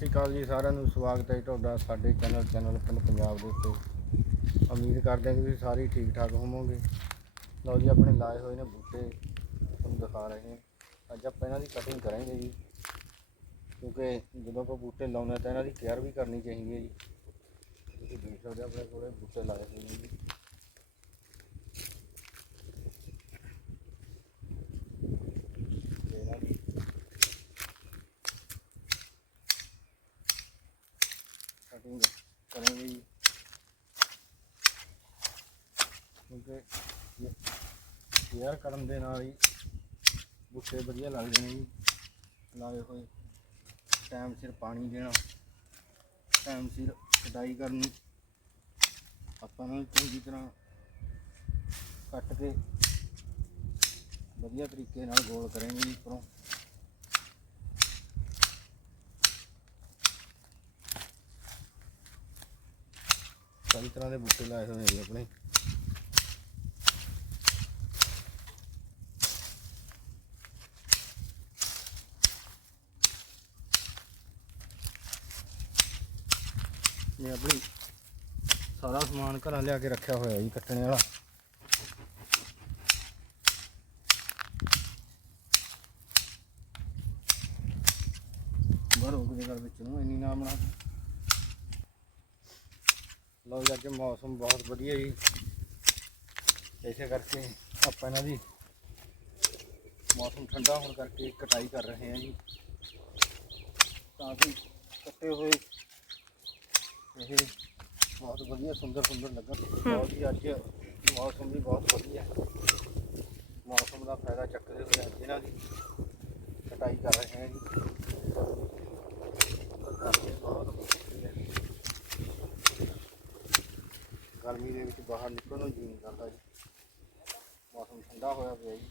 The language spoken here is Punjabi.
ਸ਼੍ਰੀ ਅਕਾਲ ਜੀ, ਸਾਰਿਆਂ ਨੂੰ ਸਵਾਗਤ ਹੈ ਤੁਹਾਡਾ ਸਾਡੇ ਚੈਨਲ ਚੈਨਲ ਪਿੰਡ ਪੰਜਾਬ ਦੇ ਉੱਤੇ। ਉਮੀਦ ਕਰਦੇ ਹਾਂ ਕਿ ਤੁਸੀਂ ਸਾਰੇ ਠੀਕ ਠਾਕ ਹੋਵੋਗੇ। ਲਓ ਜੀ, ਆਪਣੇ ਲਾਏ ਹੋਏ ਨੇ ਬੂਟੇ ਤੁਹਾਨੂੰ ਦਿਖਾ ਰਹੇ ਹਾਂ। ਅੱਜ ਆਪਾਂ ਇਹਨਾਂ ਦੀ ਕਟਿੰਗ ਕਰਾਂਗੇ ਜੀ। ਕਿਉਂਕਿ ਜਦੋਂ ਆਪਾਂ ਬੂਟੇ ਲਾਉਂਦੇ ਹਾਂ ਤਾਂ ਇਹਨਾਂ ਦੀ ਕੇਅਰ ਵੀ ਕਰਨੀ ਚਾਹੀਦੀ ਹੈ ਜੀ। ਤੁਸੀਂ ਦੇਖ ਸਕਦੇ ਹੋ ਆਪਣੇ ਕੋਲੇ ਬੂਟੇ ਲਾਏ ਹੋਏ ਨੇ ਜੀ ਤੇ ਇਹਨਾਂ ਦੀ ਕਟਿੰਗ ਕਰਾਂਗੇ ਜੀ। ਕਿਉਂਕਿ ਕੇਅਰ ਕਰਨ ਦੇ ਨਾਲ ਹੀ ਬੂਟੇ ਵਧੀਆ ਲੱਗਦੇ ਨੇ ਜੀ। ਲਾਏ ਹੋਏ ਟਾਈਮ ਸਿਰ ਪਾਣੀ ਦੇਣਾ, ਟਾਈਮ ਸਿਰ ਕਟਾਈ ਕਰਨੀ। ਆਪਾਂ ਨੂੰ ਚੰਗੀ ਤਰ੍ਹਾਂ ਕੱਟ ਕੇ ਵਧੀਆ ਤਰੀਕੇ ਨਾਲ ਗੋਲ ਕਰਾਂਗੇ ਜੀ ਉੱਪਰੋਂ। ਕਈ ਤਰ੍ਹਾਂ ਦੇ ਬੂਟੇ ਲਾਏ ਹੋਏ ਨੇ ਜੀ ਆਪਣੇ। ਇਹ ਆਪਣੀ ਸਾਰਾ ਸਮਾਨ ਘਰਾਂ ਲਿਆ ਕੇ ਰੱਖਿਆ ਹੋਇਆ ਜੀ ਕੱਟਣੇ ਵਾਲਾ। ਬਾਹਰ ਹੋ ਗਏ ਘਰ ਵਿੱਚ ਨੂੰ ਇੰਨੀ ਨਾ ਬਣਾ ਲਓ ਜੀ ਅੱਜ ਮੌਸਮ ਬਹੁਤ ਵਧੀਆ ਜੀ। ਇਸੇ ਕਰਕੇ ਆਪਾਂ ਇਹਨਾਂ ਦੀ ਮੌਸਮ ਠੰਡਾ ਹੋਣ ਕਰਕੇ ਕਟਾਈ ਕਰ ਰਹੇ ਹਾਂ ਜੀ। ਤਾਂ ਕਿ ਕੱਟੇ ਹੋਏ ਇਹ ਬਹੁਤ ਵਧੀਆ ਸੁੰਦਰ ਸੁੰਦਰ ਲੱਗਣ। ਬਹੁਤ ਹੀ ਅੱਜ ਮੌਸਮ ਵੀ ਬਹੁਤ ਵਧੀਆ। ਹੈ ਮੌਸਮ ਦਾ ਫਾਇਦਾ ਚੱਕਦੇ ਹੋਏ ਅੱਜ ਇਹਨਾਂ ਦੀ ਕਟਾਈ ਕਰ ਰਹੇ ਹਾਂ ਜੀ ਗਰਮੀ ਬਹੁਤ ਹੁੰਦੀ ਹੈ ਗਰਮੀ ਦੇ ਵਿੱਚ ਬਾਹਰ ਨਿਕਲਣ ਨੂੰ ਜੀ ਨਹੀਂ ਕਰਦਾ ਜੀ। ਮੌਸਮ ਠੰਡਾ ਹੋਇਆ ਪਿਆ ਜੀ।